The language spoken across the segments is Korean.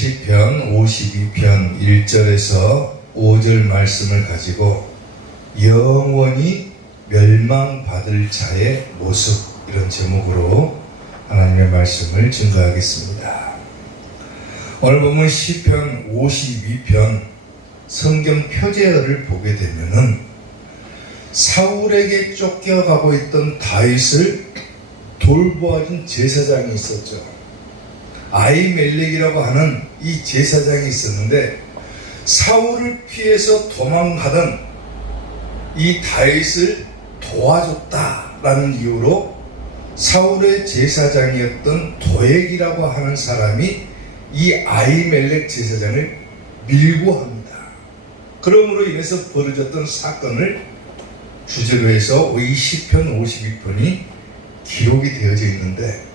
시편 52편 1절에서 5절 말씀을 가지고 영원히 멸망받을 자의 모습, 이런 제목으로 하나님의 말씀을 증거하겠습니다. 오늘 보면 시편 52편 성경 표제어를 보게 되면은 사울에게 쫓겨가고 있던 다윗을 돌보아준 제사장이 있었죠. 아히멜렉이라고 하는 이 제사장이 있었는데 사울을 피해서 도망가던 이 다윗을 도와줬다라는 이유로 사울의 제사장이었던 도액이라고 하는 사람이 이 아히멜렉 제사장을 밀고 합니다. 그러므로 인해서 벌어졌던 사건을 주제로 해서 이 시편 52편이 기록이 되어져 있는데,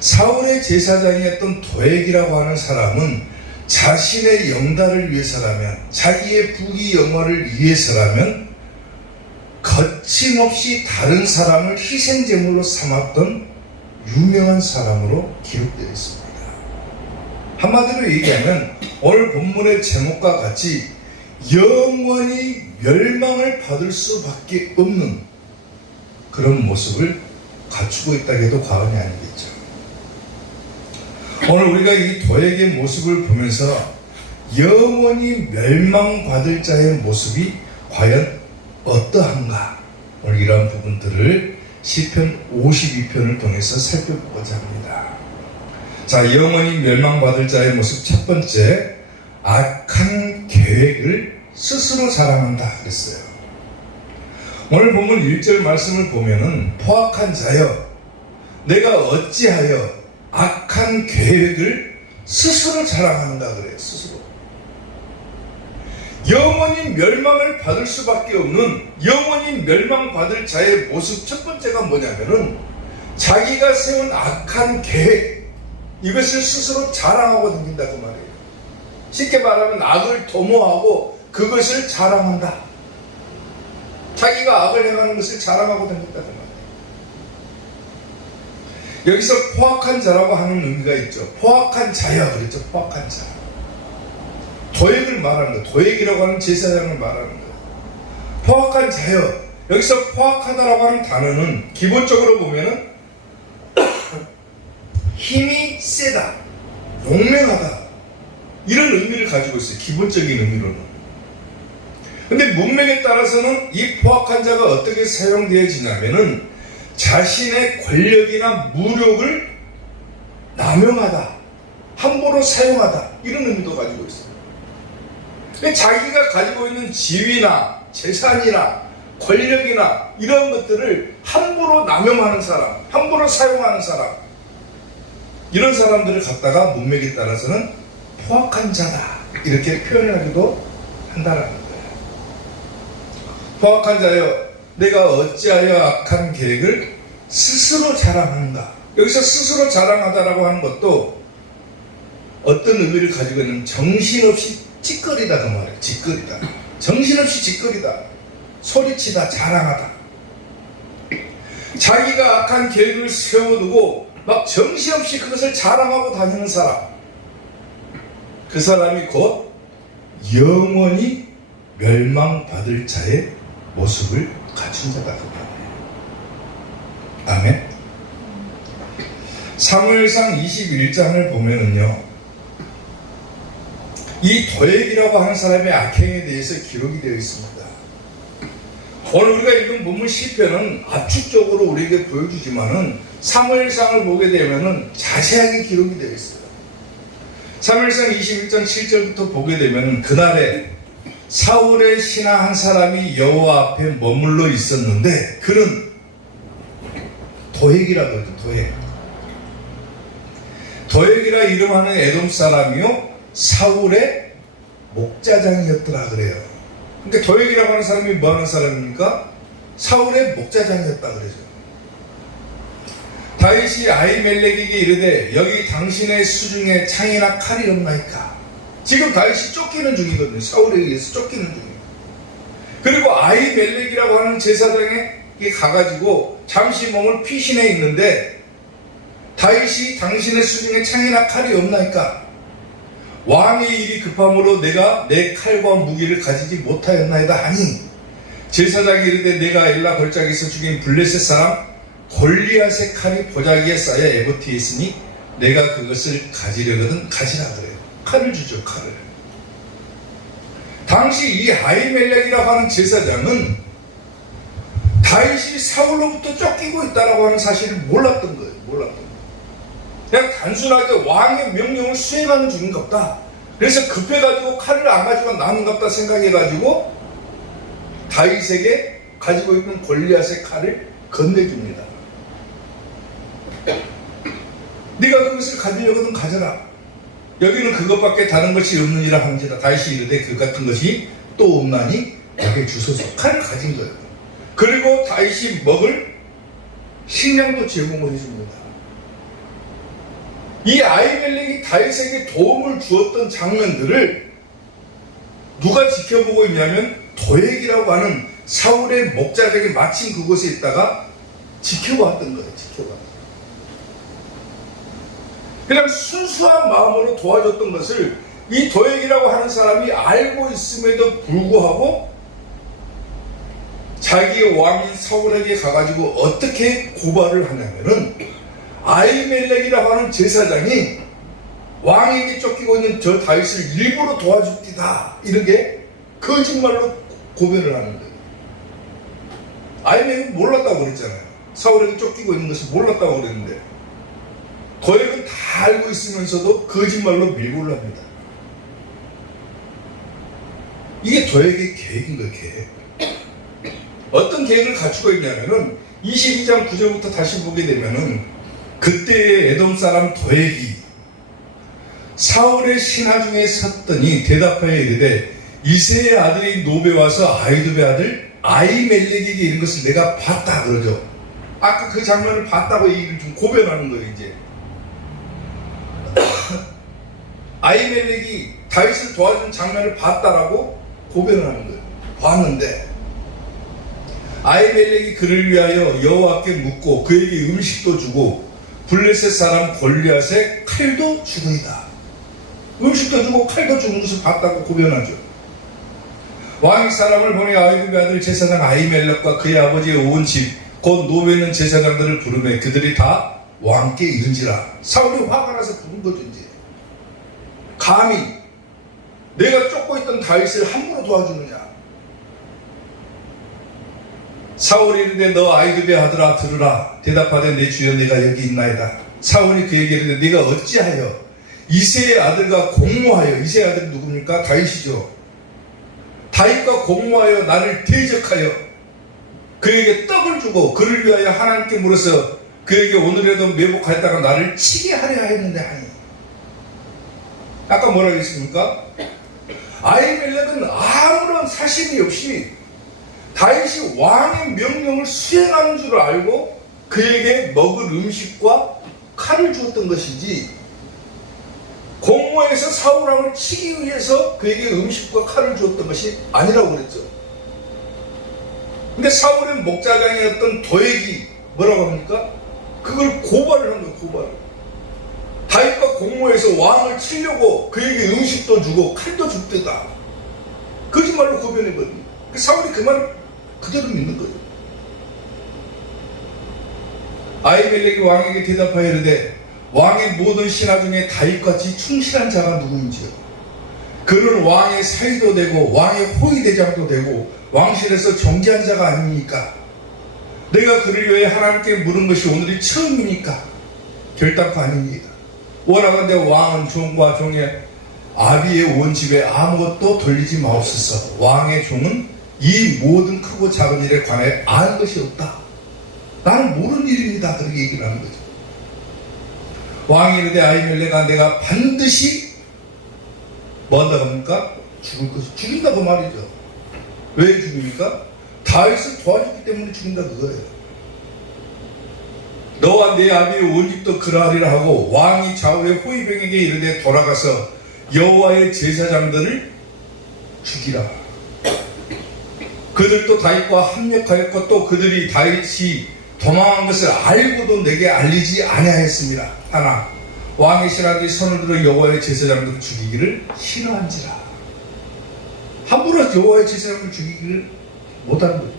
사울의 제사장이었던 도액이라고 하는 사람은 자신의 영달을 위해서라면, 자기의 부귀 영화를 위해서라면 거침없이 다른 사람을 희생제물로 삼았던 유명한 사람으로 기록되어 있습니다. 한마디로 얘기하면 오늘 본문의 제목과 같이 영원히 멸망을 받을 수밖에 없는 그런 모습을 갖추고 있다 해도 과언이 아니겠죠. 오늘 우리가 이 도액의 모습을 보면서 영원히 멸망받을 자의 모습이 과연 어떠한가, 오늘 이러한 부분들을 시편 52편을 통해서 살펴보고자 합니다. 자, 영원히 멸망받을 자의 모습, 첫 번째, 악한 계획을 스스로 자랑한다 그랬어요. 오늘 본문 1절 말씀을 보면은 포악한 자여 내가 어찌하여 악한 계획을 스스로 자랑한다 그래요. 스스로 영원히 멸망을 받을 수밖에 없는 영원히 멸망받을 자의 모습, 첫 번째가 뭐냐면은 자기가 세운 악한 계획, 이것을 스스로 자랑하고 다닌다 그 말이에요. 쉽게 말하면 악을 도모하고 그것을 자랑한다. 자기가 악을 행하는 것을 자랑하고 다닌다 그 말이에요. 여기서 포악한 자라고 하는 의미가 있죠. 포악한 자야 그랬죠. 포악한 자. 도액을 말하는 거예요. 도액이라고 하는 제사장을 말하는 거예요. 포악한 자여. 여기서 포악하다라고 하는 단어는 기본적으로 보면은 힘이 세다, 용맹하다, 이런 의미를 가지고 있어요. 기본적인 의미로는. 근데 문맥에 따라서는 이 포악한 자가 어떻게 사용되어지냐면은 자신의 권력이나 무력을 남용하다, 함부로 사용하다, 이런 의미도 가지고 있어요. 자기가 가지고 있는 지위나 재산이나 권력이나 이런 것들을 함부로 남용하는 사람, 함부로 사용하는 사람, 이런 사람들을 갖다가 문맥에 따라서는 포악한 자다, 이렇게 표현하기도 한다는 거예요. 포악한 자여 내가 어찌하여 악한 계획을 스스로 자랑하는가. 여기서 스스로 자랑하다라고 하는 것도 어떤 의미를 가지고 있는, 정신없이 찌꺼리다 그 말이에요. 찌꺼리다. 정신없이 찌꺼리다. 소리치다, 자랑하다. 자기가 악한 계획을 세워두고 막 정신없이 그것을 자랑하고 다니는 사람, 그 사람이 곧 영원히 멸망받을 자의 모습을 갖춘 자다 그 말이에요. 아멘. 사무엘상 21장을 보면은요, 이 도액이라고 하는 사람의 악행에 대해서 기록이 되어 있습니다. 오늘 우리가 읽은 본문 시편은 압축적으로 우리에게 보여주지만은 사무엘상을 보게 되면은 자세하게 기록이 되어 있어요. 사무엘상 21장 7절부터 보게 되면은 그날에 사울의 신하 한 사람이 여호와 앞에 머물러 있었는데 그는 도액이라고 하죠. 도액이라 이름하는 에돔 사람이요 사울의 목자장이었더라 그래요. 그러니까 도액이라고 하는 사람이 뭐 하는 사람입니까? 사울의 목자장이었다 그러죠. 다윗이 아히멜렉에게 이르되 여기 당신의 수중에 창이나 칼이 없나이까. 지금 다윗이 쫓기는 중이거든요. 사울에 의해서 쫓기는 중이에요. 그리고 아히멜렉이라고 하는 제사장에게 가가지고 잠시 몸을 피신해 있는데 다윗이 당신의 수중에 창이나 칼이 없나이까. 왕의 일이 급함으로 내가 내 칼과 무기를 가지지 못하였나이다 하니 제사장이 이르되 내가 엘라 골짜기에서 죽인 블레셋 사람 골리앗의 칼이 보자기에 쌓여 에버티에 있으니 내가 그것을 가지려거든 가지라 그래요. 칼을 주죠. 칼을. 당시 이 아히멜렉이라고 하는 제사장은 다윗이 사울로부터 쫓기고 있다라고 하는 사실을 몰랐던 거예요. 몰랐던 거예요. 그냥 단순하게 왕의 명령을 수행하는 중인갑다. 그래서 급해가지고 칼을 안 가지고 나는갑다 생각해가지고 다윗에게 가지고 있는 골리앗의 칼을 건네줍니다. 네가 그것을 가지려거든 가져라. 여기는 그것밖에 다른 것이 없느니라 한지라. 다윗이 이르되 그 같은 것이 또 없나니 여기 주소서. 칼을 가진 거예요. 그리고 다윗이 먹을 식량도 제공을 해줍니다. 이 아히멜렉이 다윗에게 도움을 주었던 장면들을 누가 지켜보고 있냐면 도액이라고 하는 사울의 목자에게 마침 그곳에 있다가 지켜봤던 거예요. 지켜봤던. 그냥 순수한 마음으로 도와줬던 것을 이 도액이라고 하는 사람이 알고 있음에도 불구하고 자기의 왕인 사울에게 가가지고 어떻게 고발을 하냐면은 아히멜렉이라고 하는 제사장이 왕에게 쫓기고 있는 저 다윗을 일부러 도와줍디다 이렇게 거짓말로 고변을 하는 거예요. 아히멜렉은 몰랐다고 그랬잖아요. 사울에게 쫓기고 있는 것을 몰랐다고 그랬는데 도액은 다 알고 있으면서도 거짓말로 밀고를 합니다. 이게 도액의 계획인 거예요. 계획. 어떤 계획을 갖추고 있냐면은 22장 9절부터 다시 보게 되면은 그때의 에돔 사람 도액이 사울의 신하 중에 섰더니 대답하여 이르되 이새의 아들이 노베 와서 아히두베 아들 아히멜렉에게 이른 것을 내가 봤다 그러죠. 아까 그 장면을 봤다고 얘기를 좀 고변하는 거예요. 이제 아히멜렉이 다윗을 도와준 장면을 봤다라고 고변을 하는 거예요. 봤는데 아히멜렉이 그를 위하여 여호와께 묻고 그에게 음식도 주고 블레셋 사람 골리앗의 칼도 주더이다. 음식도 주고 칼도 주는 것을 봤다고 고변하죠. 왕이 사람을 보내 아히두베 아들 제사장 아히멜렉과 그의 아버지의 온 집 곧 노베 있는 제사장들을 부르매 그들이 다 왕께 이른지라. 사울이 화가 나서 부른 거죠. 이제 감히 내가 쫓고 있던 다윗을 함부로 도와주느냐. 사울이 이르되 너 아히두베 아들아 들으라. 대답하되 내 주여 내가 여기 있나이다. 사울이 그에게 이르되 네가 어찌하여 이새의 아들과 공모하여. 이새의 아들이 누굽니까? 다윗이죠. 다윗과 공모하여 나를 대적하여 그에게 떡을 주고 그를 위하여 하나님께 물어서 그에게 오늘이라도 매복하였다가 나를 치게 하려 하였는데 하니. 아까 뭐라고 했습니까? 아히멜렉은 아무런 사심이 없이 다윗이 왕의 명령을 수행하는 줄 알고 그에게 먹을 음식과 칼을 주었던 것이지 공모에서 사울왕을 치기 위해서 그에게 음식과 칼을 주었던 것이 아니라고 그랬죠. 근데 사울의 목자장이었던 도액이 뭐라고 합니까? 그걸 고발을 한 거예요. 고발을. 다윗과 공모해서 왕을 치려고 그에게 음식도 주고 칼도 줍대다. 거짓말로 고변해버립니다. 사울이 그 말을 그대로 믿는 거예요. 아히멜렉이 왕에게 대답하여 이르되 왕의 모든 신하 중에 다윗같이 충실한 자가 누구인지요? 그는 왕의 사위도 되고 왕의 호위대장도 되고 왕실에서 정지한 자가 아닙니까? 내가 그를 위해 하나님께 물은 것이 오늘이 처음이니까 결단코 아닙니다. 원하건대 왕은 종과 종의 아비의 온 집에 아무것도 돌리지 마옵소서. 왕의 종은 이 모든 크고 작은 일에 관해 아는 것이 없다. 나는 모르는 일입니다. 그렇게 얘기를 하는 거죠. 왕이 이르되 아히멜렉아 내가 반드시 뭐 한다고 합니까? 죽인다고 말이죠. 왜 죽입니까? 다윗을 도와줬기 때문에 죽인다 그거예요. 너와 내 아비의 온 집도 그러하리라 하고 왕이 좌우의 호위병에게 이르되 돌아가서 여호와의 제사장들을 죽이라. 그들도 다윗과 합력하였고 또 그들이 다윗이 도망한 것을 알고도 내게 알리지 아니하였습니다. 하나 왕의 신하들이 손을 들어 여호와의 제사장들을 죽이기를 싫어한지라. 함부로 여호와의 제사장들을 죽이기를 못하는 거죠.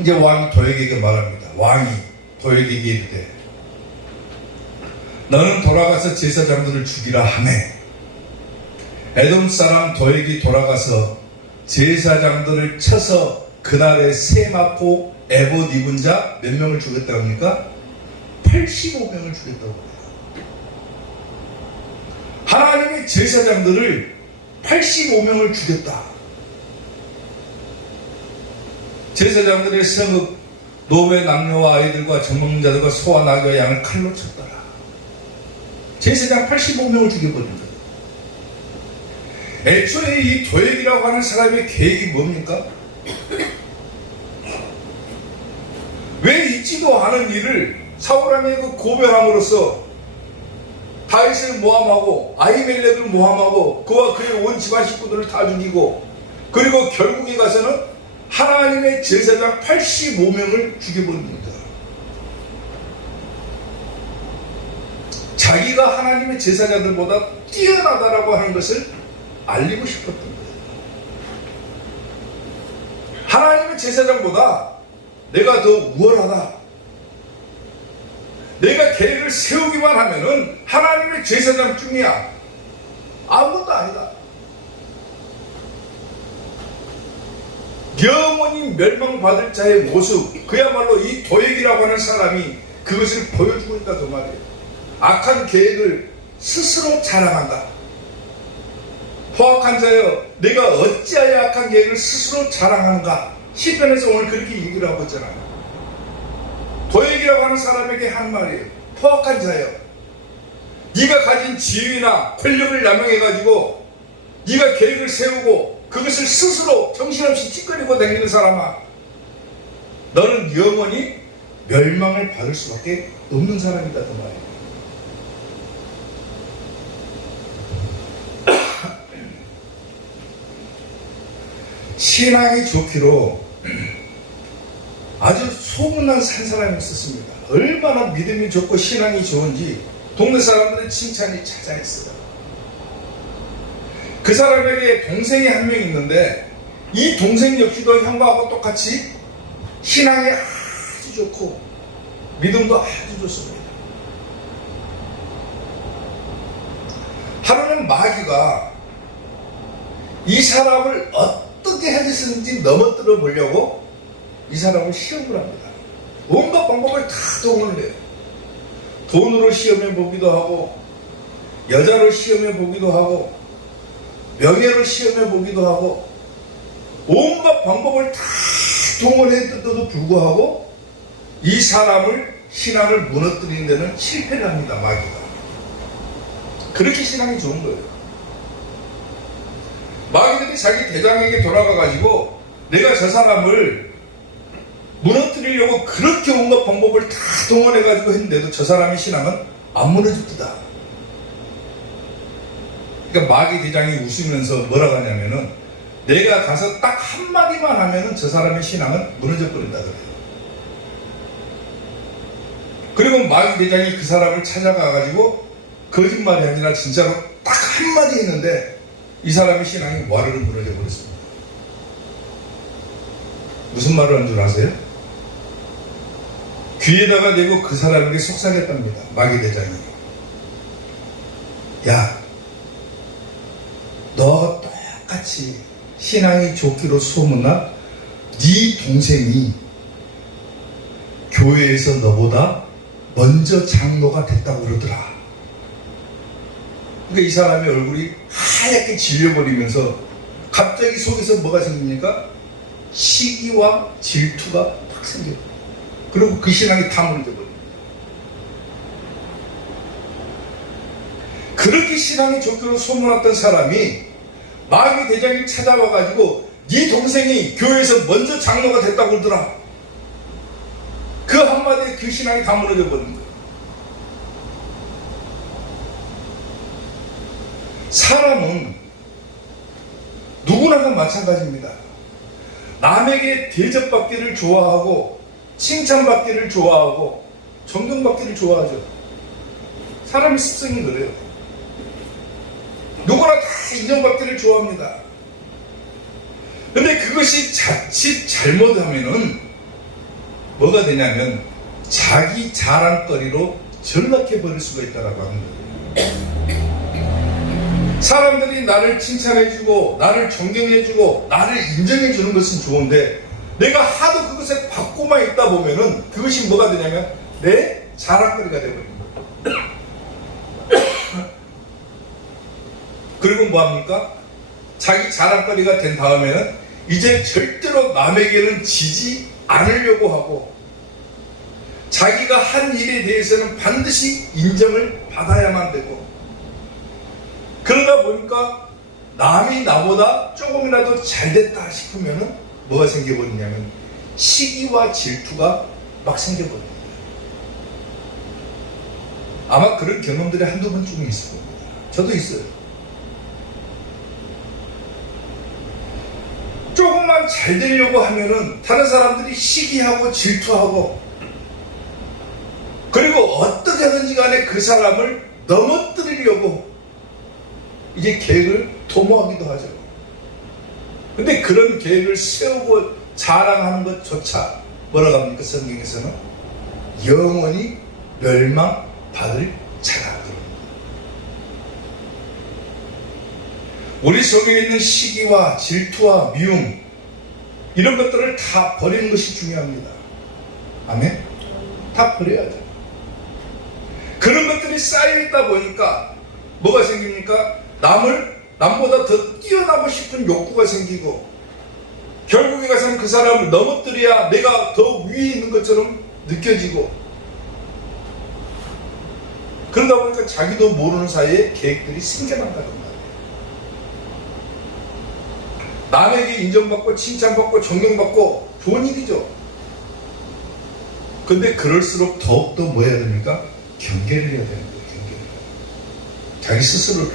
이제 왕이 도액에게 말합니다. 왕이 도액에게 이르되 너는 돌아가서 제사장들을 죽이라 하매 에돔 사람 도액이 돌아가서 제사장들을 쳐서 그날에 세마포 에봇 입은 자 몇 명을 죽였다고 합니까? 85명을 죽였다고 해요. 하나님의 제사장들을 85명을 죽였다. 제사장들의 성읍 노베 남녀와 아이들과 젖먹는 자들과 소와 나귀와 양을 칼로 쳤더라. 제사장 85명을 죽여버린 거예요. 애초에 이 도액이라고 하는 사람의 계획이 뭡니까? 왜 있지도 않은 일을 사울왕의 그 고별함으로써 다윗을 모함하고 아히멜렉을 모함하고 그와 그의 온 집안 식구들을 다 죽이고 그리고 결국에 가서는 하나님의 제사장 85명을 죽여버립니다. 자기가 하나님의 제사장들보다 뛰어나다라고 하는 것을 알리고 싶었던 거예요. 하나님의 제사장보다 내가 더 우월하다. 내가 계획을 세우기만 하면은 하나님의 제사장쯤이야. 아무것도 아니다. 영원히 멸망받을 자의 모습, 그야말로 이 도액이라고 하는 사람이 그것을 보여주고 있다 그 말이에요. 악한 계획을 스스로 자랑한다. 포악한 자여, 내가 어찌하여 악한 계획을 스스로 자랑하는가? 시편에서 오늘 그렇게 얘기를 하고 있잖아요. 도액이라고 하는 사람에게 한 말이에요. 포악한 자여, 네가 가진 지위나 권력을 남용해가지고 네가 계획을 세우고 그것을 스스로 정신없이 찌꺼리고 다니는 사람아, 너는 영원히 멸망을 받을 수밖에 없는 사람이다 그 말이에요. 신앙이 좋기로 아주 소문난 산 사람이 있었습니다. 얼마나 믿음이 좋고 신앙이 좋은지 동네 사람들의 칭찬이 자자했어요. 그 사람에게 동생이 한 명 있는데 이 동생 역시도 형과하고 똑같이 신앙이 아주 좋고 믿음도 아주 좋습니다. 하루는 마귀가 이 사람을 어떻게 해줬는지 넘어뜨려 보려고 이 사람을 시험을 합니다. 온갖 방법을 다 동원을 해요. 돈으로 시험해 보기도 하고 여자로 시험해 보기도 하고 명예로 시험해 보기도 하고 온갖 방법을 다 동원했는데도 불구하고 이 사람을 신앙을 무너뜨리는 데는 실패를 합니다. 마귀가. 그렇게 신앙이 좋은 거예요. 마귀들이 자기 대장에게 돌아가가지고 내가 저 사람을 무너뜨리려고 그렇게 온갖 방법을 다 동원해가지고 했는데도 저 사람의 신앙은 안 무너집니다. 그러니까 마귀 대장이 웃으면서 뭐라고 하냐면은 내가 가서 딱 한마디만 하면은 저 사람의 신앙은 무너져 버린다 그래요. 그리고 마귀 대장이 그 사람을 찾아가가지고 거짓말이 아니라 진짜로 딱 한마디 했는데 이 사람의 신앙이 와르르 무너져 버렸습니다. 무슨 말을 한 줄 아세요? 귀에다가 대고 그 사람에게 속삭였답니다. 마귀 대장이. 야, 너와 똑같이 신앙이 좋기로 소문난 네 동생이 교회에서 너보다 먼저 장로가 됐다고 그러더라. 그러니까 이 사람의 얼굴이 하얗게 질려버리면서 갑자기 속에서 뭐가 생깁니까? 시기와 질투가 팍 생겨요. 그리고 그 신앙이 다 무너져버려요. 그렇게 신앙이 좋기로 소문났던 사람이 마귀 대장이 찾아와가지고 네 동생이 교회에서 먼저 장로가 됐다고 그러더라. 그 한마디에 그 신앙이 다 무너져 버린 거예요. 사람은 누구나 다 마찬가지입니다. 남에게 대접받기를 좋아하고 칭찬받기를 좋아하고 존경받기를 좋아하죠. 사람의 습성이 그래요. 누구나 다 인정받기를 좋아합니다. 근데 그것이 자칫 잘못하면은 뭐가 되냐면 자기 자랑거리로 전락해버릴 수가 있다라고 하는 거예요. 사람들이 나를 칭찬해주고 나를 존경해주고 나를 인정해주는 것은 좋은데 내가 하도 그것에 받고만 있다 보면은 그것이 뭐가 되냐면 내 자랑거리가 되어버립니다. 그리고 뭐합니까? 자기 자랑거리가 된 다음에는 이제 절대로 남에게는 지지 않으려고 하고 자기가 한 일에 대해서는 반드시 인정을 받아야만 되고 그러다 보니까 남이 나보다 조금이라도 잘됐다 싶으면은 뭐가 생겨버리냐면 시기와 질투가 막 생겨버립니다. 아마 그런 경험들이 한두 번쯤은 있을 겁니다. 저도 있어요. 조금만 잘 되려고 하면은 다른 사람들이 시기하고 질투하고 그리고 어떻게 하든지 간에 그 사람을 넘어뜨리려고 이제 계획을 도모하기도 하죠. 근데 그런 계획을 세우고 자랑하는 것조차 뭐라고 합니까? 성경에서는 영원히 멸망받을 자라. 우리 속에 있는 시기와 질투와 미움 이런 것들을 다 버리는 것이 중요합니다. 아멘? 다 버려야죠. 그런 것들이 쌓여있다 보니까 뭐가 생깁니까? 남보다 더 뛰어나고 싶은 욕구가 생기고 결국에 가서는 그 사람을 넘어뜨려야 내가 더 위에 있는 것처럼 느껴지고 그러다 보니까 자기도 모르는 사이에 계획들이 생겨난다는 거예요. 남에게 인정받고 칭찬받고 존경받고 좋은 일이죠. 근데 그럴수록 더욱더 뭐 해야 됩니까? 경계를 해야 되는 거예요. 경계를. 자기 스스로를.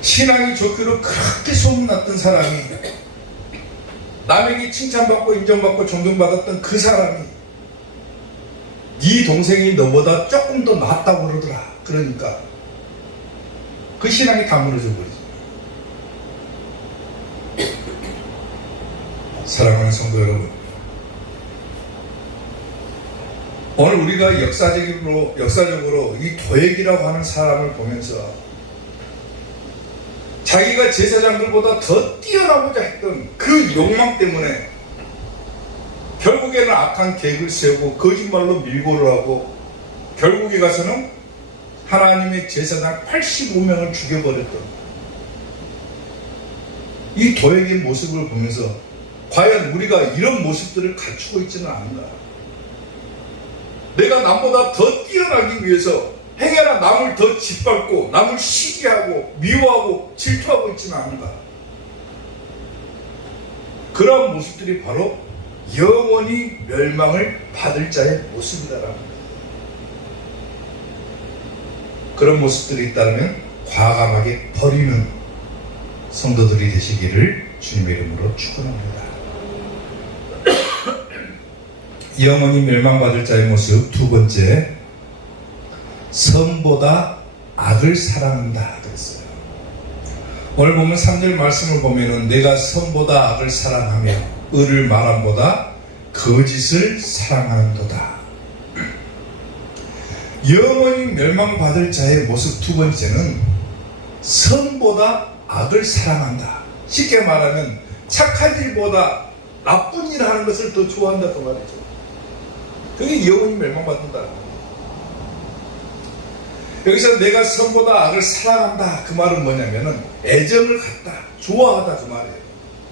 신앙이 좋기로 그렇게 소문났던 사람이 남에게 칭찬받고 인정받고 존경받았던 그 사람이 네 동생이 너보다 조금 더 낫다고 그러더라. 그러니까 그 신앙이 다 무너져 버리죠. 사랑하는 성도 여러분, 오늘 우리가 역사적으로 이 도액이라고 하는 사람을 보면서 자기가 제사장들보다 더 뛰어나고자 했던 그 욕망 때문에 결국에는 악한 계획을 세우고 거짓말로 밀고를 하고 결국에 가서는 하나님의 제사장 85명을 죽여버렸던 이 도액의 모습을 보면서 과연 우리가 이런 모습들을 갖추고 있지는 않은가? 내가 남보다 더 뛰어나기 위해서 행여나 남을 더 짓밟고 남을 시기하고 미워하고 질투하고 있지는 않은가? 그러한 모습들이 바로 영원히 멸망을 받을 자의 모습이다라는 거예요. 그런 모습들이 있다면 과감하게 버리는 성도들이 되시기를 주님의 이름으로 축원합니다. 영원히 멸망받을 자의 모습 두 번째, 선보다 악을 사랑한다 그랬어요. 오늘 보면 3절 말씀을 보면은 내가 선보다 악을 사랑하며 의를 말함보다 거짓을 사랑하는도다. 영원히 멸망받을 자의 모습 두 번째는 선보다 악을 사랑한다. 쉽게 말하면 착한 일보다 나쁜 일 하는 것을 더 좋아한다 그 말이죠. 그게 영원히 멸망받는다. 여기서 내가 선보다 악을 사랑한다 그 말은 뭐냐면은 애정을 갖다, 좋아하다 그 말이에요.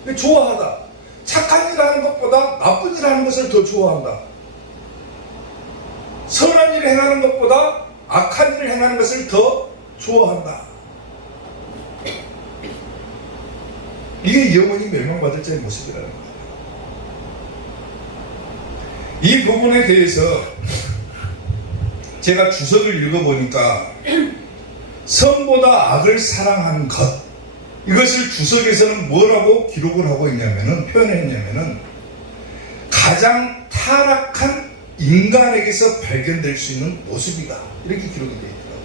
근데 좋아하다, 착한 일 하는 것보다 나쁜 일 하는 것을 더 좋아한다. 선한 일을 행하는 것보다 악한 일을 행하는 것을 더 좋아한다. 이게 영원히 멸망받을 자의 모습이라는 거예요. 이 부분에 대해서 제가 주석을 읽어보니까 선보다 악을 사랑하는 것, 이것을 주석에서는 뭐라고 기록을 하고 있냐면은, 표현했냐면은 가장 타락한 인간에게서 발견될 수 있는 모습이다. 이렇게 기록이 되어 있더라고요.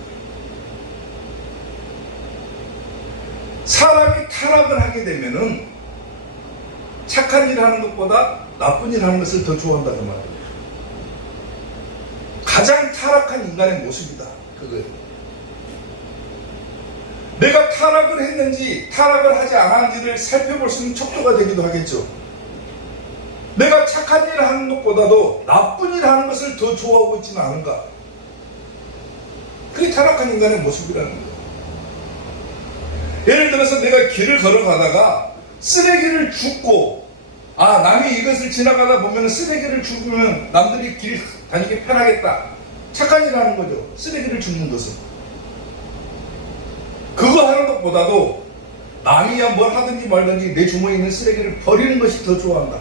사람이 타락을 하게 되면은 착한 일 하는 것보다 나쁜 일 하는 것을 더 좋아한다는 말이에요. 가장 타락한 인간의 모습이다. 그거예요. 내가 타락을 했는지 타락을 하지 않았는지를 살펴볼 수 있는 척도가 되기도 하겠죠. 내가 착한 일을 하는 것보다도 나쁜 일을 하는 것을 더 좋아하고 있지는 않은가. 그게 타락한 인간의 모습이라는 거예요. 예를 들어서 내가 길을 걸어가다가 쓰레기를 줍고, 남이 이것을 지나가다 보면 쓰레기를 줍으면 남들이 길 다니기 편하겠다. 착한 일을 하는 거죠. 쓰레기를 줍는 것은. 그거 하는 것보다도 남이야 뭘 하든지 말든지 내 주머니에 있는 쓰레기를 버리는 것이 더 좋아한다.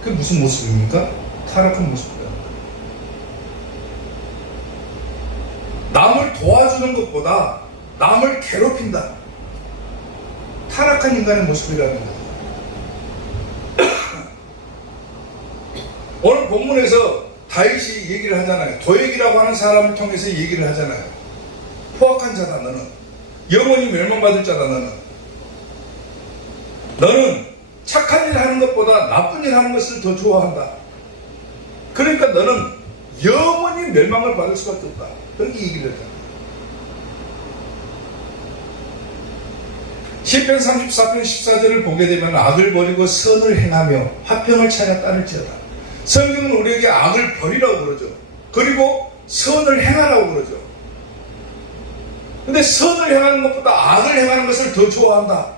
그게 무슨 모습입니까? 타락한 모습이다. 남을 도와주는 것보다 남을 괴롭힌다. 타락한 인간의 모습이라는 거예요. 오늘 본문에서 다윗이 얘기를 하잖아요. 도액이라고 하는 사람을 통해서 얘기를 하잖아요. 포악한 자다 너는. 영원히 멸망받을 자다 너는. 너는 착한 일 하는 것보다 나쁜 일 하는 것을 더 좋아한다. 그러니까 너는 영원히 멸망을 받을 수밖에 없다. 그렇게 얘기를 했잖아요. 시편 34편 14절을 보게 되면 악을 버리고 선을 행하며 화평을 찾아 따를지어다. 성경은 우리에게 악을 버리라고 그러죠. 그리고 선을 행하라고 그러죠. 근데 선을 행하는 것보다 악을 행하는 것을 더 좋아한다.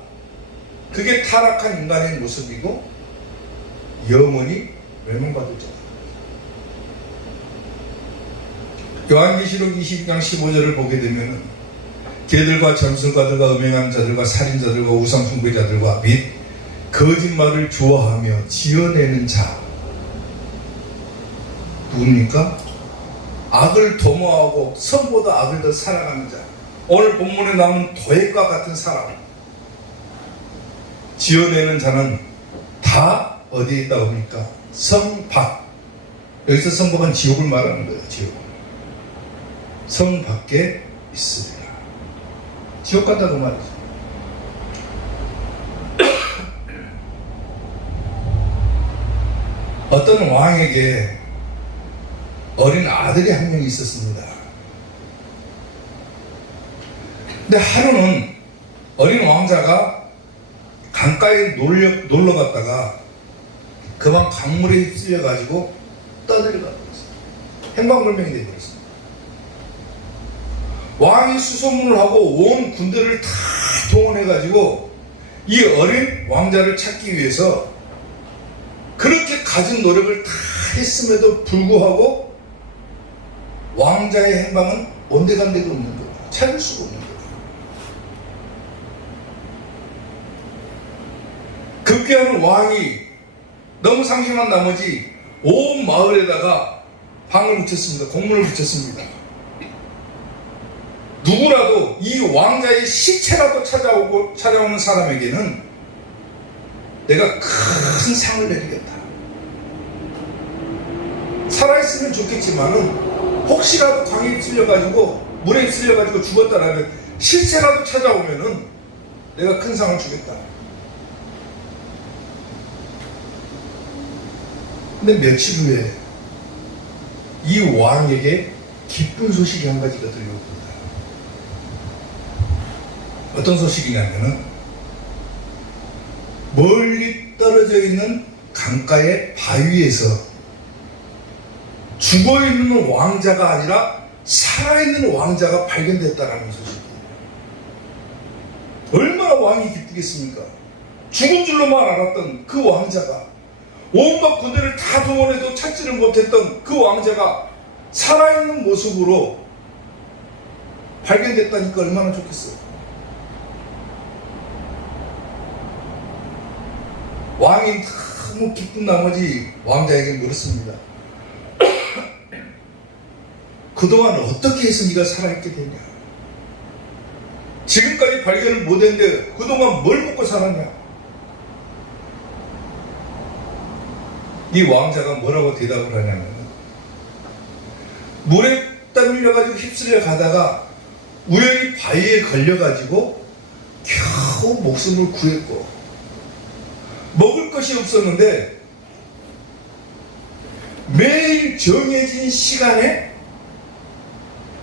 그게 타락한 인간의 모습이고 영원히 멸망받을 자다. 요한계시록 22장 15절을 보게 되면 개들과 점술가들과 음행하는 자들과 살인자들과 우상 숭배자들과 및 거짓말을 좋아하며 지어내는 자 누굽니까? 악을 도모하고 선보다 악을 더 사랑하는 자. 오늘 본문에 나오는 도액과 같은 사람. 지어내는 자는 다 어디에 있다고 합니까? 성 밖. 여기서 성밖은 지옥을 말하는 거예요. 지옥. 성 밖에 있으리라. 지옥 같다고 말이죠. 어떤 왕에게 어린 아들이 한 명이 있었습니다. 근데 하루는 어린 왕자가 강가에 놀러 갔다가 그만 강물에 휩쓸려가지고 떠들어가 버렸어요. 행방불명이 되어버렸어요. 왕이 수소문을 하고 온 군대를 다 동원해가지고 이 어린 왕자를 찾기 위해서 그렇게 가진 노력을 다 했음에도 불구하고 왕자의 행방은 온데간데가 없는 거예요. 찾을 수가 없는 거예요. 급기야는 왕이 너무 상심한 나머지 온 마을에다가 방을 붙였습니다. 공문을 붙였습니다. 누구라도 이 왕자의 시체라도 찾아오는 사람에게는 내가 큰 상을 내리겠다. 살아있으면 좋겠지만은 혹시라도 강에 휩쓸려가지고 물에 휩쓸려가지고 죽었다라면 실체라도 찾아오면은 내가 큰 상을 주겠다. 근데 며칠 후에 이 왕에게 기쁜 소식이 한 가지가 들려옵니다. 어떤 소식이냐면은 멀리 떨어져 있는 강가의 바위에서 죽어있는 왕자가 아니라 살아있는 왕자가 발견됐다라는 소식이에요. 얼마나 왕이 기쁘겠습니까? 죽은 줄로만 알았던 그 왕자가, 온갖 군대를 다 동원해도 찾지를 못했던 그 왕자가 살아있는 모습으로 발견됐다니까 얼마나 좋겠어요. 왕이 너무 기쁜 나머지 왕자에게 물었습니다. 그동안 어떻게 해서 네가 살아있게 되냐? 지금까지 발견을 못했는데 그동안 뭘 먹고 살았냐? 이 왕자가 뭐라고 대답을 하냐면, 물에 떠밀려가지고 휩쓸려 가다가 우연히 바위에 걸려가지고 겨우 목숨을 구했고, 먹을 것이 없었는데 매일 정해진 시간에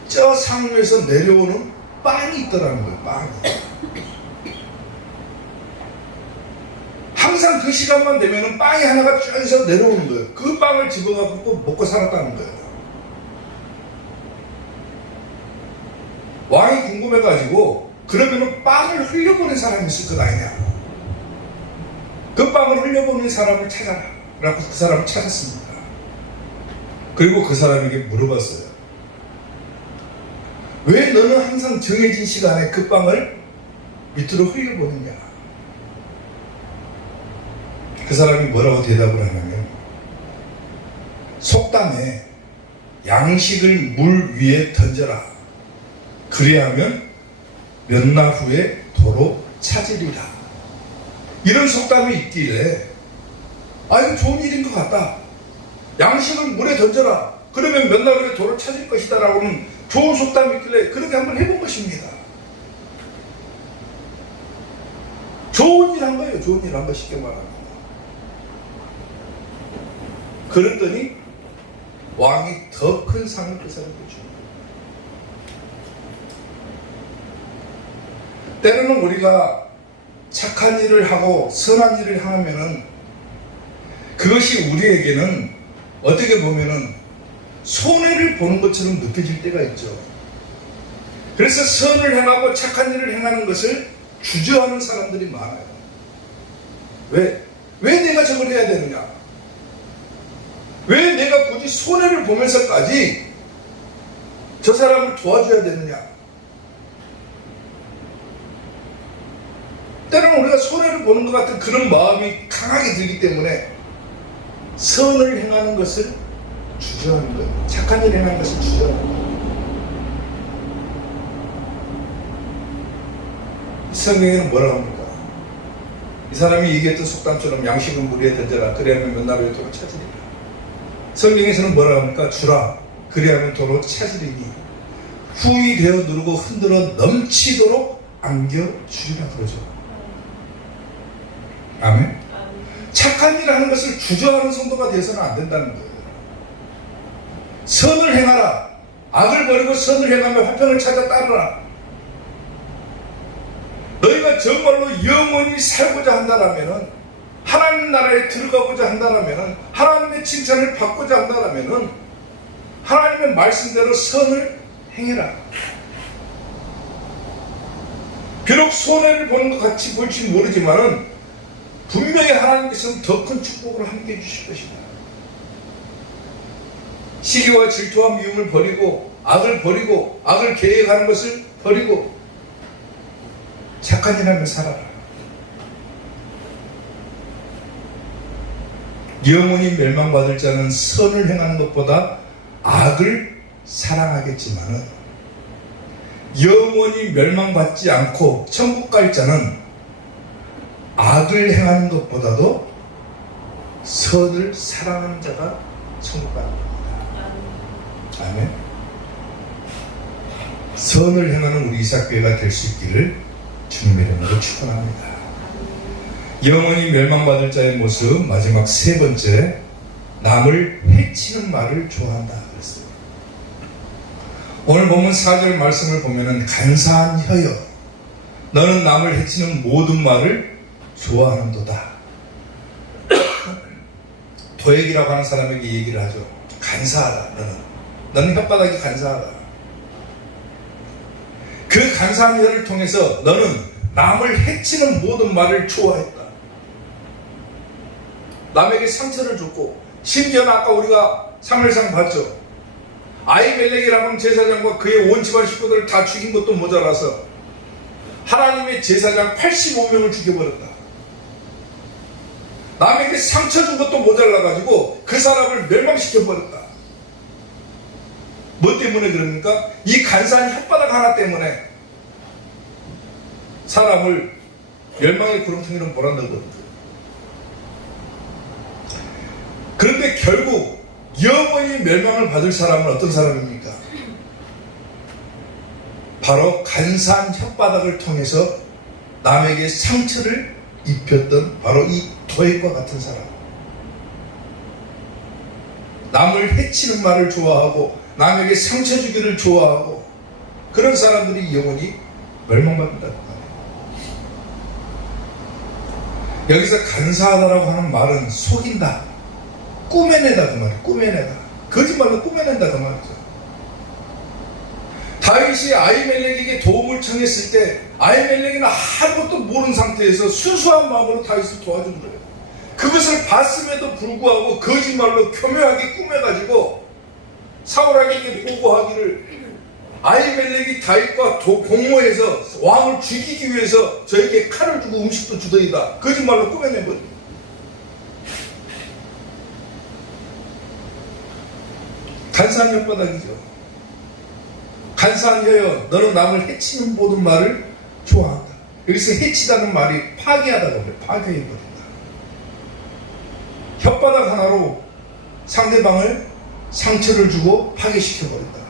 저 상류에서 내려오는 빵이 있더라는 거예요. 빵이. 항상 그 시간만 되면 빵이 하나가 쫙서 내려오는 거예요. 그 빵을 집어가지고 먹고 살았다는 거예요. 왕이 궁금해가지고, 그러면 빵을 흘려보낸 사람이 있을 것 아니냐. 그 빵을 흘려보낸 사람을 찾아라 라고 그 사람을 찾았습니다. 그리고 그 사람에게 물어봤어요. 왜 너는 항상 정해진 시간에 그 빵을 밑으로 흘려보느냐. 그 사람이 뭐라고 대답을 하냐면, 속담에 양식을 물 위에 던져라. 그래야면 몇 날 후에 도로 찾으리라. 이런 속담이 있길래, 이거 좋은 일인 것 같다. 양식을 물에 던져라. 그러면 몇 날 후에 도로 찾을 것이다 라고는 좋은 속담이 있길래 그렇게 한번 해본 것입니다. 좋은 일 한 거예요. 좋은 일 한 거 쉽게 말합니다. 그랬더니 왕이 더 큰 상을 그 사람에게 줍니다. 때로는 우리가 착한 일을 하고 선한 일을 하면은 그것이 우리에게는 어떻게 보면은 손해를 보는 것처럼 느껴질 때가 있죠. 그래서 선을 행하고 착한 일을 행하는 것을 주저하는 사람들이 많아요. 왜 내가 저걸 해야 되느냐? 왜 내가 굳이 손해를 보면서까지 저 사람을 도와줘야 되느냐? 때로는 우리가 손해를 보는 것 같은 그런 마음이 강하게 들기 때문에 선을 행하는 것을 주저하는 거예요. 착한 일을 행하는 것을 주저하는 거예요. 성경에는 뭐라고 합니까? 이 사람이 얘기했던 속담처럼 양식은 물 위에 던져라. 그래야면 몇 날 후에 도로 찾으리라. 성경에서는 뭐라고 합니까? 주라. 그래야면 도로 찾으리니 후이 되어 누르고 흔들어 넘치도록 안겨주리라 그러죠. 아멘. 착한 일을 하는 것을 주저하는 성도가 되어서는 안 된다는 거예요. 선을 행하라. 악을 버리고 선을 행하며 화평을 찾아 따르라. 너희가 정말로 영원히 살고자 한다면, 하나님 나라에 들어가고자 한다면, 하나님의 칭찬을 받고자 한다면 하나님의 말씀대로 선을 행해라. 비록 손해를 보는 것 같이 볼지 모르지만은 분명히 하나님께서는 더 큰 축복을 함께 해주실 것이다. 시기와 질투와 미움을 버리고 악을 버리고 악을 계획하는 것을 버리고 착한 일 하며 살아라. 영원히 멸망받을 자는 선을 행하는 것보다 악을 사랑하겠지만은 영원히 멸망받지 않고 천국 갈 자는 악을 행하는 것보다도 선을 사랑하는 자가 천국 가는 겁니다. 아멘. 선을 행하는 우리 이삭교회가 될 수 있기를 주님의 이름으로 축원합니다. 영원히 멸망받을 자의 모습, 마지막 세 번째, 남을 해치는 말을 좋아한다 그랬어요. 오늘 보면 4절 말씀을 보면은 간사한 혀여 너는 남을 해치는 모든 말을 좋아하는도다. 도액이라고 하는 사람에게 얘기를 하죠. 간사하다. 너는 혓바닥이 간사하다. 그 간사한 혀를 통해서 너는 남을 해치는 모든 말을 좋아했다. 남에게 상처를 줬고, 심지어는 아까 우리가 사무엘상 봤죠. 아히멜렉이라는 제사장과 그의 온 집안 식구들을 다 죽인 것도 모자라서 하나님의 제사장 85명을 죽여버렸다. 남에게 상처 준 것도 모자라가지고 그 사람을 멸망시켜버렸다. 뭐 때문에 그럽니까? 이 간사한 혓바닥 하나 때문에 사람을 멸망의 구렁텅이로 몰아넣거든요. 그런데 결국 영원히 멸망을 받을 사람은 어떤 사람입니까? 바로 간사한 혓바닥을 통해서 남에게 상처를 입혔던 바로 이 도액과 같은 사람. 남을 해치는 말을 좋아하고 남에게 상처 주기를 좋아하고 그런 사람들이 영원히 멸망받는다고 합니다. 여기서 간사하다라고 하는 말은 속인다, 꾸며내다 그 말이에요. 꾸며내다, 거짓말로 꾸며낸다 그 말이죠. 다윗이 아히멜렉에게 도움을 청했을 때 아히멜렉은 아무것도 모르는 상태에서 순수한 마음으로 다윗을 도와준 거예요. 그것을 봤음에도 불구하고 거짓말로 교묘하게 꾸며가지고 사울에게 보고하기를 아히멜렉이 다윗과 공모해서 왕을 죽이기 위해서 저에게 칼을 주고 음식도 주더이다. 거짓말로 꾸며내버립니다. 간사한 혓바닥이죠. 간사한 혀여, 너는 남을 해치는 모든 말을 좋아한다. 여기서 해치다는 말이 파괴하다고 그래요. 파괴해버린다. 혓바닥 하나로 상대방을 상처를 주고 파괴시켜버린다.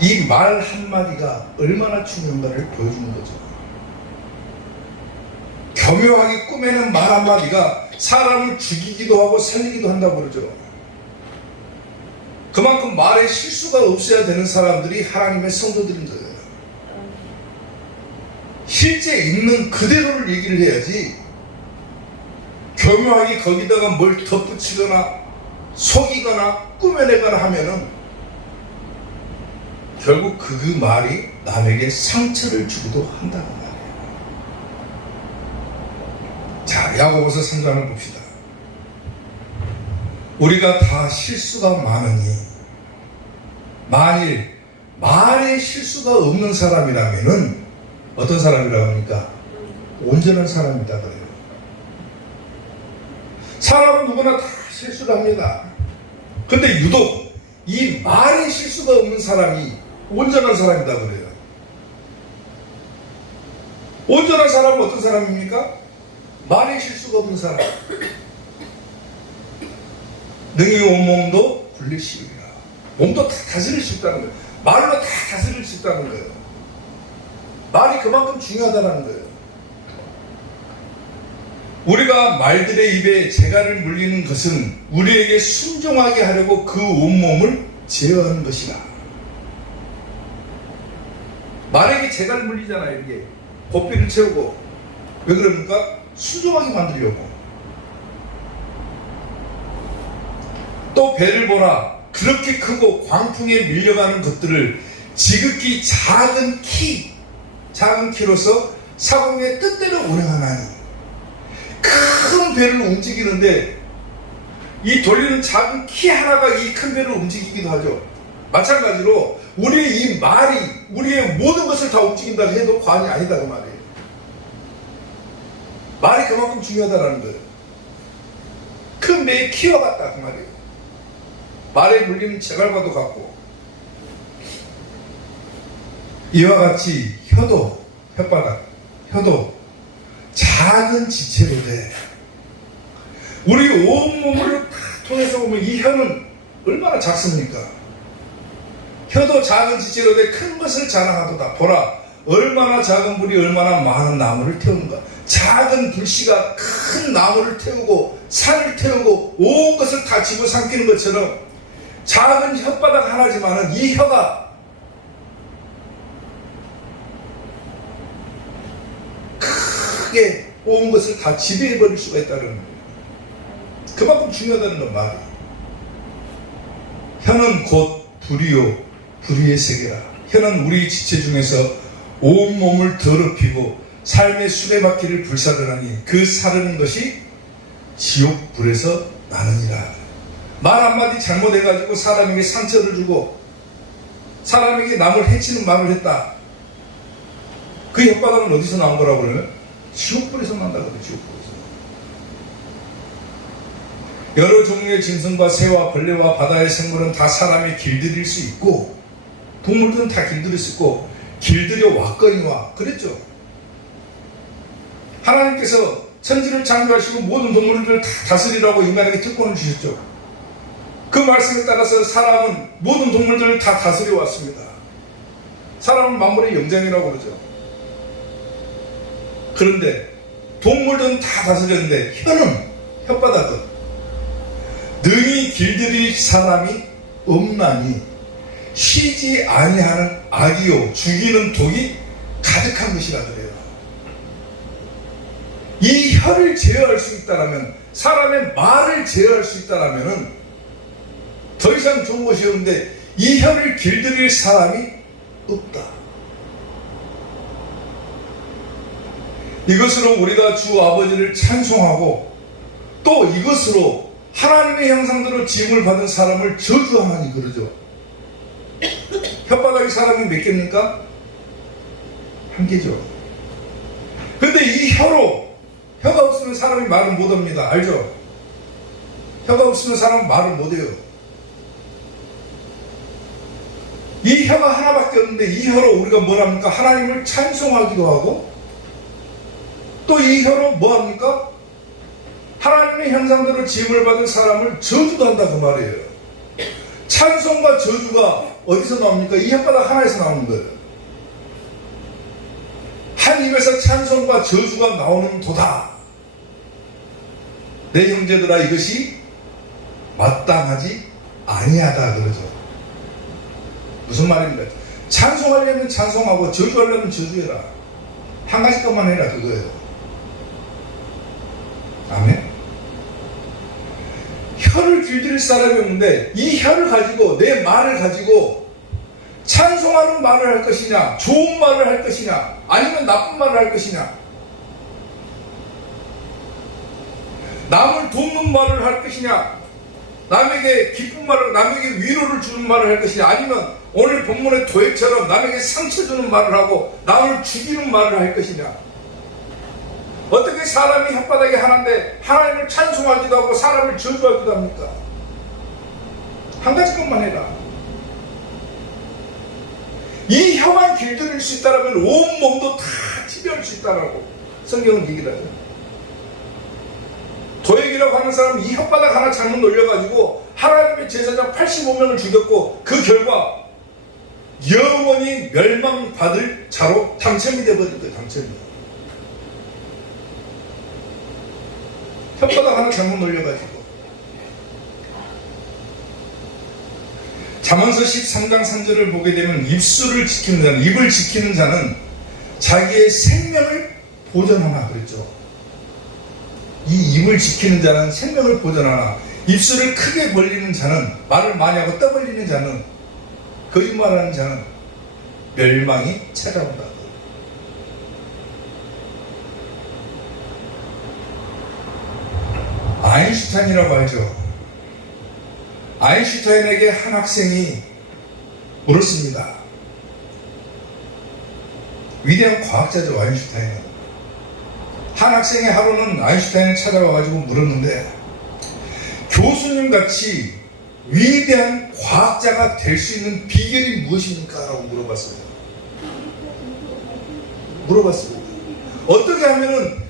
이 말 한마디가 얼마나 중요한가를 보여주는 거죠. 교묘하게 꾸며낸 말 한마디가 사람을 죽이기도 하고 살리기도 한다고 그러죠. 그만큼 말에 실수가 없어야 되는 사람들이 하나님의 성도들인 거예요. 실제 있는 그대로를 얘기를 해야지 교묘하게 거기다가 뭘 덧붙이거나 속이거나 꾸며내거나 하면은 결국 그 말이 남에게 상처를 주기도 한다는 말이에요. 자, 야고보서 3장을 봅시다. 우리가 다 실수가 많으니 만일 말에 실수가 없는 사람이라면은 어떤 사람이라고 합니까? 온전한 사람이다 그래요. 사람은 누구나 다 실수를 합니다. 근데 유독 이 말에 실수가 없는 사람이 온전한 사람이다 그래요. 온전한 사람은 어떤 사람입니까? 말에 실수가 없는 사람. 능히 온몸도 굴리시리라. 몸도 다 다스릴 수 있다는 거예요. 말로 다 다스릴 수 있다는 거예요. 말이 그만큼 중요하다는 거예요. 우리가 말들의 입에 재갈을 물리는 것은 우리에게 순종하게 하려고 그 온몸을 제어하는 것이다. 말에게 재갈 물리잖아요. 이게 고삐를 채우고. 왜 그럽니까? 순종하게 만들려고. 또 배를 보라. 그렇게 크고 광풍에 밀려가는 것들을 지극히 작은 키로서 사공의 뜻대로 운행하나니. 큰 배를 움직이는데 이 돌리는 작은 키 하나가 이 큰 배를 움직이기도 하죠. 마찬가지로 우리의 이 말이 우리의 모든 것을 다 움직인다 해도 과언이 아니다 그 말이에요. 말이 그만큼 중요하다는 거예요. 큰 배의 키와 같다 그 말이에요. 말에 물리는 재갈과도 같고. 이와 같이 혓바닥 작은 지체로 돼. 우리 온몸을 다 통해서 보면 이 혀는 얼마나 작습니까? 혀도 작은 지체로 돼 큰 것을 자랑하도다. 보라, 얼마나 작은 불이 얼마나 많은 나무를 태우는가. 작은 불씨가 큰 나무를 태우고 산을 태우고 온 것을 다 집어삼키는 것처럼 작은 혓바닥 하나지만은 이 혀가 크게 온 것을 다 지배해버릴 수가 있다는 거예요. 그만큼 중요하다는 건 말이에요. 혀는 곧 불이요 불의의 세계라. 혀는 우리 지체 중에서 온몸을 더럽히고 삶의 수레바퀴를 불사르나니 그 사르는 것이 지옥불에서 나느니라. 말 한마디 잘못해가지고 사람에게 상처를 주고 사람에게 남을 해치는 말을 했다. 그 혓바닥은 어디서 나온 거라고 그러면 지옥불에서 난다 그래. 지옥불에서. 여러 종류의 짐승과 새와 벌레와 바다의 생물은 다 사람이 길들일 수 있고 동물들은 다 길들일 수 있고 길들여 왔거니와 그랬죠. 하나님께서 천지를 창조하시고 모든 동물들을 다 다스리라고 인간에게 특권을 주셨죠. 그 말씀에 따라서 사람은 모든 동물들을 다 다스려 왔습니다. 사람은 만물의 영장이라고 그러죠. 그런데 동물들은 다 다스렸는데 혀는 혓바닥은 능히 길들일 사람이 없나니 쉬지 아니하는 악이요 죽이는 독이 가득한 것이라 그래요. 이 혀를 제어할 수 있다라면, 사람의 말을 제어할 수 있다라면 더 이상 좋은 것이 없는데 이 혀를 길들일 사람이 없다. 이것으로 우리가 주 아버지를 찬송하고 또 이것으로 하나님의 형상대로 지음을 받은 사람을 저주하나니 그러죠. 혓바닥이 사람이 몇 개입니까? 한 개죠. 근데 이 혀로, 혀가 없으면 사람이 말을 못합니다. 알죠? 혀가 없으면 사람은 말을 못해요. 이 혀가 하나밖에 없는데 이 혀로 우리가 뭘 합니까? 하나님을 찬송하기도 하고 또 이 혀로 뭐 합니까? 하나님의 형상대로 지음을 받은 사람을 저주도 한다 그 말이에요. 찬송과 저주가 어디서 나옵니까? 이 혓바닥 하나에서 나오는 거예요. 한 입에서 찬송과 저주가 나오는 도다. 내 형제들아 이것이 마땅하지 아니하다 그러죠. 무슨 말입니까? 찬송하려면 찬송하고 저주하려면 저주해라. 한 가지 것만 해라 그거예요. 아멘. 혀를 길들일 사람이 없는데 이 혀를 가지고, 내 말을 가지고 찬송하는 말을 할 것이냐, 좋은 말을 할 것이냐, 아니면 나쁜 말을 할 것이냐, 남을 돕는 말을 할 것이냐, 남에게 기쁜 말을, 남에게 위로를 주는 말을 할 것이냐, 아니면 오늘 본문의 도액처럼 남에게 상처 주는 말을 하고 남을 죽이는 말을 할 것이냐. 어떻게 사람이 혓바닥이 하나인데 하나님을 찬송하기도 하고 사람을 저주하기도 합니까? 한 가지 것만 해라. 이 혀만 길들일 수 있다면 온 몸도 다 지배할 수 있다라고 성경은 얘기를 하죠. 도액이라고 하는 사람은 이 혓바닥 하나 잘못 놀려가지고 하나님의 제사장 85명을 죽였고 그 결과 영원히 멸망받을 자로 당첨이 되어버린 거예요. 당첨이. 혓바닥 하나 잘못 놀려가지고. 잠언서 13장 3절을 보게 되면 입술을 지키는 자는, 입을 지키는 자는 자기의 생명을 보존하나 그랬죠. 이 입을 지키는 자는 생명을 보존하나, 입술을 크게 벌리는 자는, 말을 많이 하고 떠벌리는 자는, 거짓말하는 자는 멸망이 찾아온다. 아인슈타인이라고 하죠. 아인슈타인에게 한 학생이 물었습니다. 위대한 과학자죠, 아인슈타인은. 한 학생의 하루는 아인슈타인을 찾아와가지고 물었는데, 교수님같이 위대한 과학자가 될 수 있는 비결이 무엇입니까? 라고 물어봤습니다. 어떻게 하면은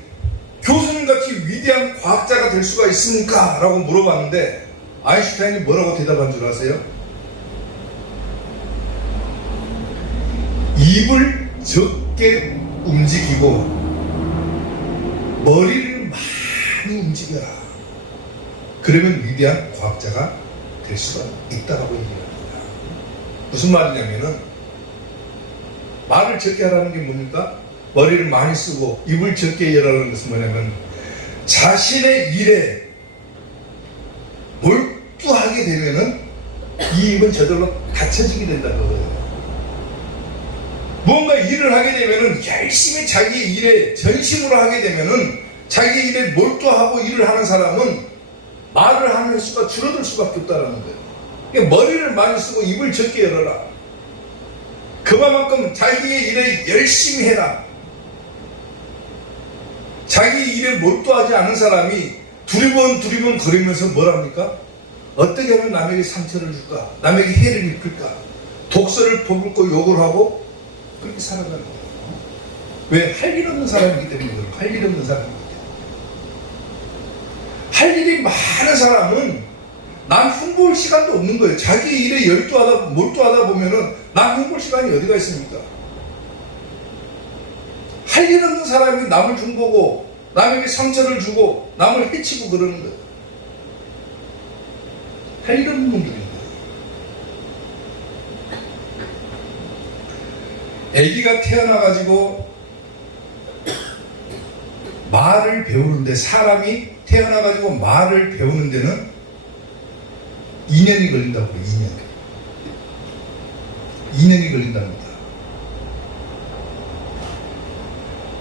교수님같이 위대한 과학자가 될 수가 있습니까? 라고 물어봤는데 아인슈타인이 뭐라고 대답한 줄 아세요? 입을 적게 움직이고 머리를 많이 움직여라. 그러면 위대한 과학자가 될 수가 있다라고 얘기합니다. 무슨 말이냐면은 말을 적게 하라는 게 뭡니까? 머리를 많이 쓰고 입을 적게 열라는 것은 뭐냐면 자신의 일에 몰두하게 되면은 이 입은 저절로 닫혀지게 된다는 거예요. 뭔가 일을 하게 되면은 열심히 자기 일에 전심으로 하게 되면은 자기 일에 몰두하고 일을 하는 사람은 말을 하는 수가 줄어들 수밖에 없다는 거예요. 그러니까 머리를 많이 쓰고 입을 적게 열어라. 그만큼 자기의 일에 열심히 해라. 자기 일에 몰두하지 않은 사람이 두리번 거리면서 뭘 합니까? 어떻게 하면 남에게 상처를 줄까? 남에게 해를 입힐까? 독서를 퍼붓고 욕을 하고 그렇게 살아가는 거예요. 왜? 할 일 없는 사람이기 때문에 그래요. 할 일 없는 사람이기 때문에. 할 일이 많은 사람은 남 흉볼 시간도 없는 거예요. 자기 일에 몰두하다 보면은 남 흉볼 시간이 어디가 있습니까? 할 일 없는 사람이 남을 흉보고 남에게 상처를 주고 남을 해치고 그러는 거예요. 할 일 없는 분들인 거예요. 아기가 태어나가지고 말을 배우는데, 사람이 태어나가지고 말을 배우는 데는 2년이 걸린다고요. 2년이 걸린답니다.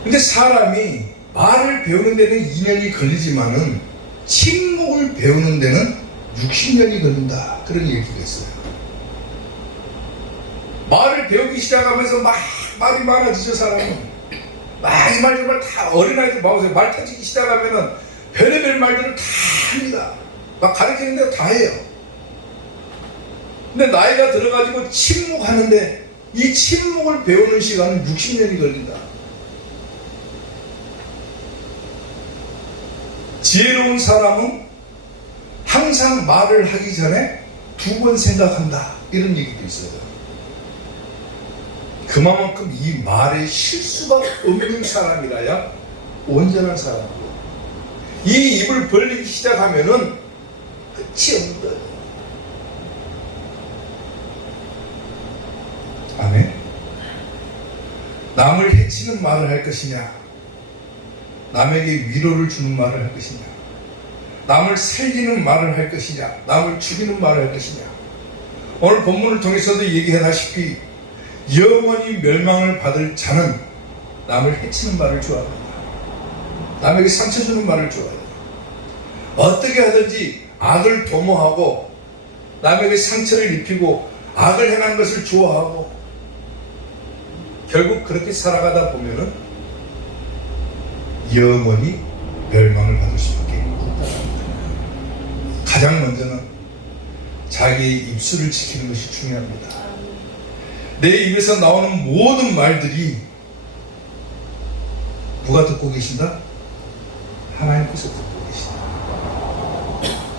근데 사람이 말을 배우는 데는 2년이 걸리지만은 침묵을 배우는 데는 60년이 걸린다. 그런 얘기가 있어요. 말을 배우기 시작하면서 막 말이 많아지죠. 사람은 막 이 말 저말 다, 어린아이들 봐보세요. 말 터지기 시작하면은 별의별 말들을 다 합니다. 막 가르치는 대로 다 해요. 근데 나이가 들어가지고 침묵하는데 이 침묵을 배우는 시간은 60년이 걸린다. 지혜로운 사람은 항상 말을 하기 전에 2번 생각한다. 이런 얘기도 있어요. 그만큼 이 말에 실수가 없는 사람이라야 온전한 사람이고, 이 입을 벌리기 시작하면은 끝이 없는 거예요. 아멘. 남을 해치는 말을 할 것이냐, 남에게 위로를 주는 말을 할 것이냐, 남을 살리는 말을 할 것이냐, 남을 죽이는 말을 할 것이냐. 오늘 본문을 통해서도 얘기하다시피 영원히 멸망을 받을 자는 남을 해치는 말을 좋아합니다. 남에게 상처 주는 말을 좋아해요. 어떻게 하든지 악을 도모하고 남에게 상처를 입히고 악을 행한 것을 좋아하고, 결국 그렇게 살아가다 보면은 영원히 멸망을 받을 수밖에 없다. 가장 먼저는 자기의 입술을 지키는 것이 중요합니다. 내 입에서 나오는 모든 말들이 누가 듣고 계신다? 하나님께서 듣고 계신다.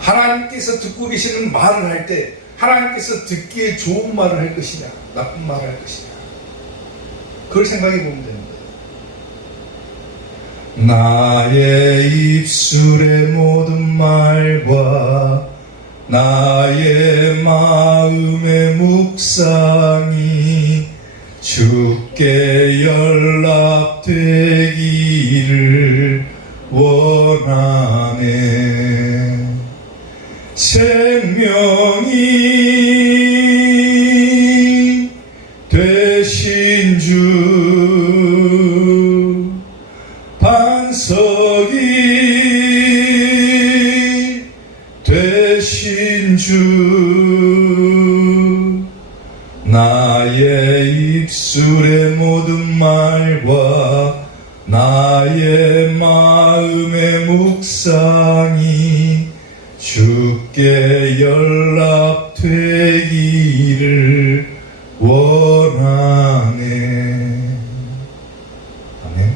하나님께서 듣고 계시는 말을 할 때 하나님께서 듣기에 좋은 말을 할 것이냐, 나쁜 말을 할 것이냐, 그걸 생각해 보면 되는 거예요. 나의 입술의 모든 말과 나의 마음의 묵상이 주께 연락되기를 원하네. 생명이 되신 주, 반석이 되신 주, 나의 입술의 모든 말과 나의 마음의 묵상이 주께 연락되기를 원하네. 아멘.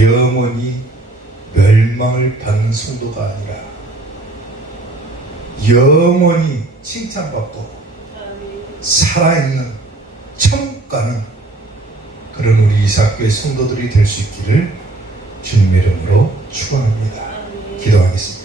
영원히 멸망을 받는 성도가 아니라 영원히 칭찬받고 살아있는 천국 가는 그런 우리 이삭교회 성도들이 될 수 있기를 주님의 이름으로 축원합니다. 기도하겠습니다.